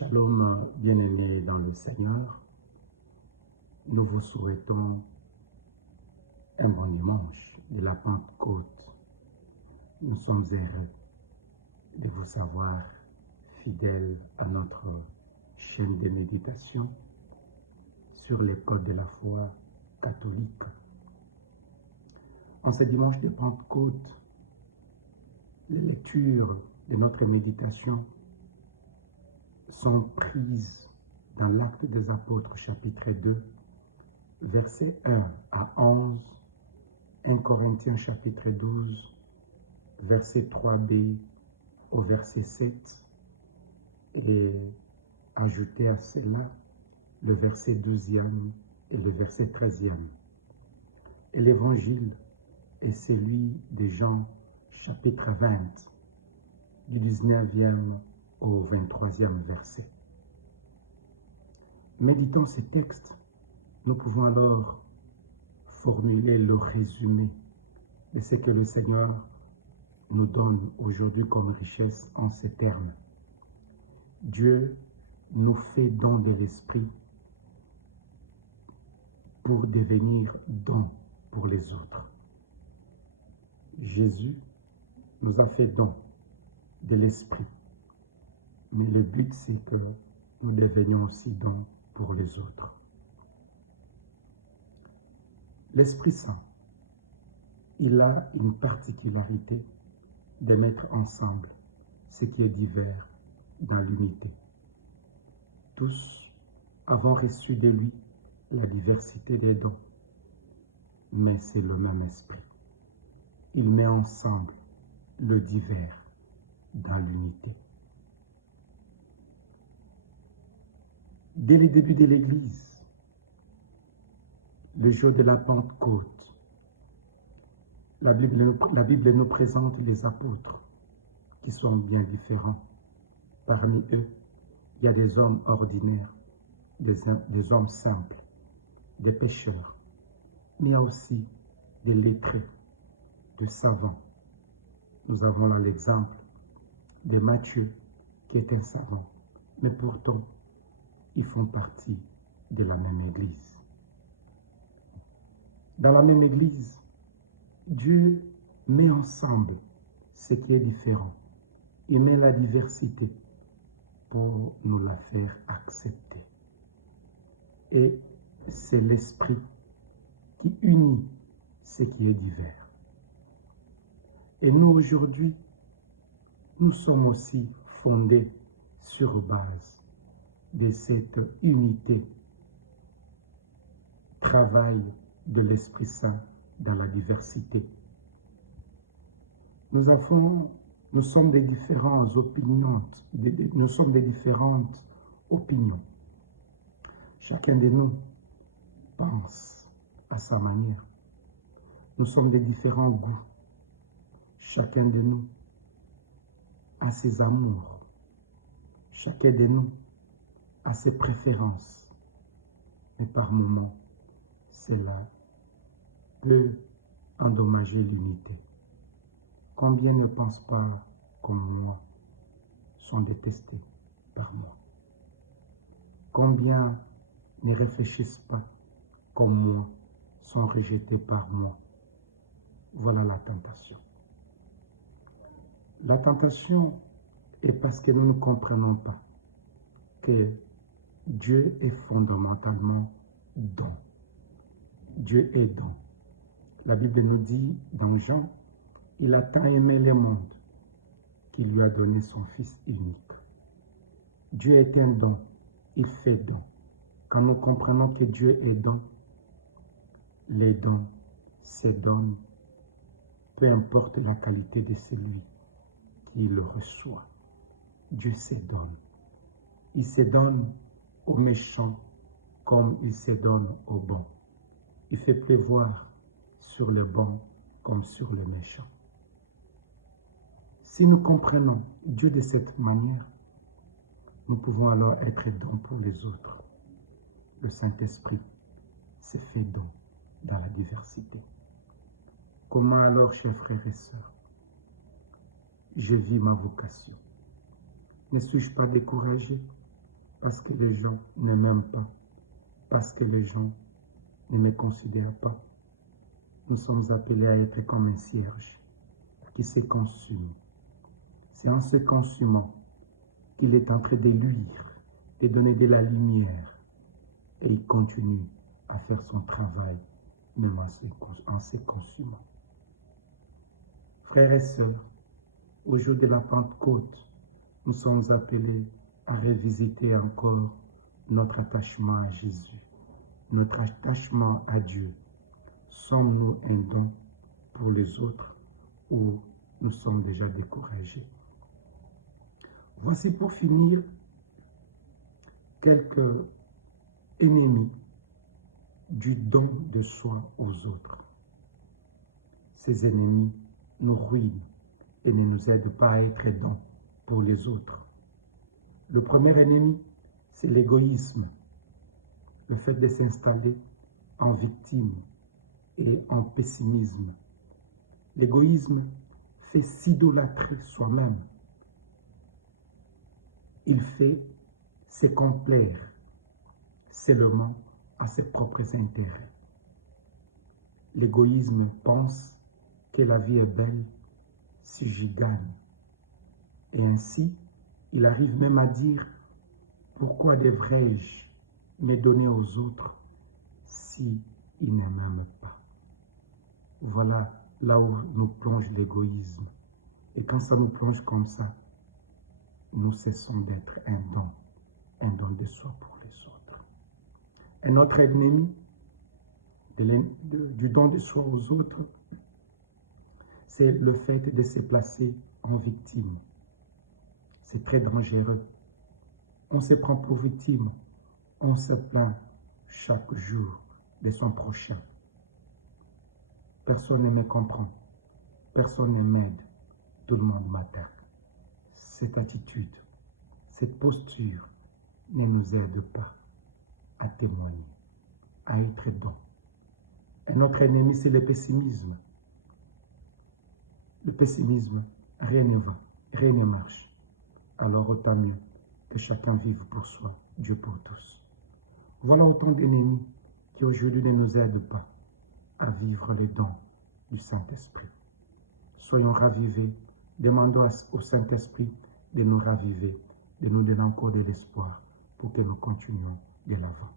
Shalom, bien-aimés dans le Seigneur. Nous vous souhaitons un bon dimanche de la Pentecôte. Nous sommes heureux de vous savoir fidèles à notre chaîne de méditation sur les codes de la foi catholique. En ce dimanche de Pentecôte, les lectures de notre méditation sont prises dans l'Acte des Apôtres, chapitre 2, versets 1 à 11, 1 Corinthiens, chapitre 12, verset 3b au verset 7, et ajouter à cela le verset 12e et le verset 13e. Et l'évangile est celui de Jean, chapitre 20, du 19e au 23e verset. Méditant ces textes, nous pouvons alors formuler le résumé de ce que le Seigneur nous donne aujourd'hui comme richesse en ces termes. Dieu nous fait don de l'Esprit pour devenir don pour les autres. Jésus nous a fait don de l'Esprit, mais le but c'est que nous devenions aussi don pour les autres. L'Esprit Saint, il a une particularité de mettre ensemble ce qui est divers dans l'unité. Tous avons reçu de lui la diversité des dons, mais c'est le même esprit. Il met ensemble le divers dans l'unité. Dès le début de l'Église, le jour de la Pentecôte, la Bible nous présente les apôtres qui sont bien différents. Parmi eux, il y a des hommes ordinaires, des hommes simples, des pécheurs, mais il y a aussi des lettrés, des savants. Nous avons là l'exemple de Matthieu, qui est un savant, mais pourtant, ils font partie de la même Église. Dans la même Église, Dieu met ensemble ce qui est différent. Il met la diversité pour nous la faire accepter. Et c'est l'Esprit qui unit ce qui est divers. Et nous, aujourd'hui, nous sommes aussi fondés sur base de cette unité, travail de l'Esprit Saint dans la diversité. Nous sommes des différentes opinions, Chacun de nous pense à sa manière. Nous sommes des différents goûts. Chacun de nous a ses amours. Chacun de nous a ses préférences. Mais par moments, cela peut endommager l'unité. Combien ne pensent pas comme moi sont détestés par moi? Combien ne réfléchissent pas comme moi sont rejetés par moi? Voilà la tentation. La tentation est parce que nous ne comprenons pas que Dieu est fondamentalement don. Dieu est don. La Bible nous dit dans Jean, il a tant aimé le monde qu'il lui a donné son Fils unique. Dieu est un don, il fait don. Quand nous comprenons que Dieu est don, les dons se donnent, peu importe la qualité de celui qui le reçoit. Dieu se donne. Il se donne aux méchants comme il se donne aux bons. Il fait pleuvoir sur les bons comme sur les méchants. Si nous comprenons Dieu de cette manière, nous pouvons alors être don pour les autres. Le Saint-Esprit se fait don dans la diversité. Comment alors, chers frères et sœurs, je vis ma vocation? Ne suis-je pas découragé? parce que les gens ne m'aiment pas, parce que les gens ne me considèrent pas. Nous sommes appelés à être comme un cierge qui se consume. C'est en se consumant qu'il est en train de luire, de donner de la lumière, et il continue à faire son travail, même en se consumant. Frères et sœurs, au jour de la Pentecôte, nous sommes appelés à revisiter encore notre attachement à Jésus, notre attachement à Dieu. Sommes-nous un don pour les autres ou nous sommes déjà découragés? Voici pour finir quelques ennemis du don de soi aux autres. Ces ennemis nous ruinent et ne nous aident pas à être don pour les autres. Le premier ennemi, c'est l'égoïsme, le fait de s'installer en victime et en pessimisme. L'égoïsme fait s'idolâtrer soi-même. Il fait se complaire seulement à ses propres intérêts. L'égoïsme pense que la vie est belle si j'y gagne. Et ainsi, il arrive même à dire « Pourquoi devrais-je me donner aux autres si ils ne m'aiment pas ?» Voilà là où nous plonge l'égoïsme. Et quand ça nous plonge comme ça, nous cessons d'être un don de soi pour les autres. Un autre ennemi du don de soi aux autres, c'est le fait de se placer en victime. C'est très dangereux. On se prend pour victime. On se plaint chaque jour de son prochain. Personne ne me comprend. Personne ne m'aide. Tout le monde m'attaque. Cette attitude, cette posture ne nous aide pas à témoigner, à être don. Un autre ennemi, c'est le pessimisme. Le pessimisme, rien ne va, rien ne marche. Alors autant mieux que chacun vive pour soi, Dieu pour tous. Voilà autant d'ennemis qui aujourd'hui ne nous aident pas à vivre les dons du Saint-Esprit. Soyons ravivés, demandons au Saint-Esprit de nous raviver, de nous donner encore de l'espoir pour que nous continuions de l'avant.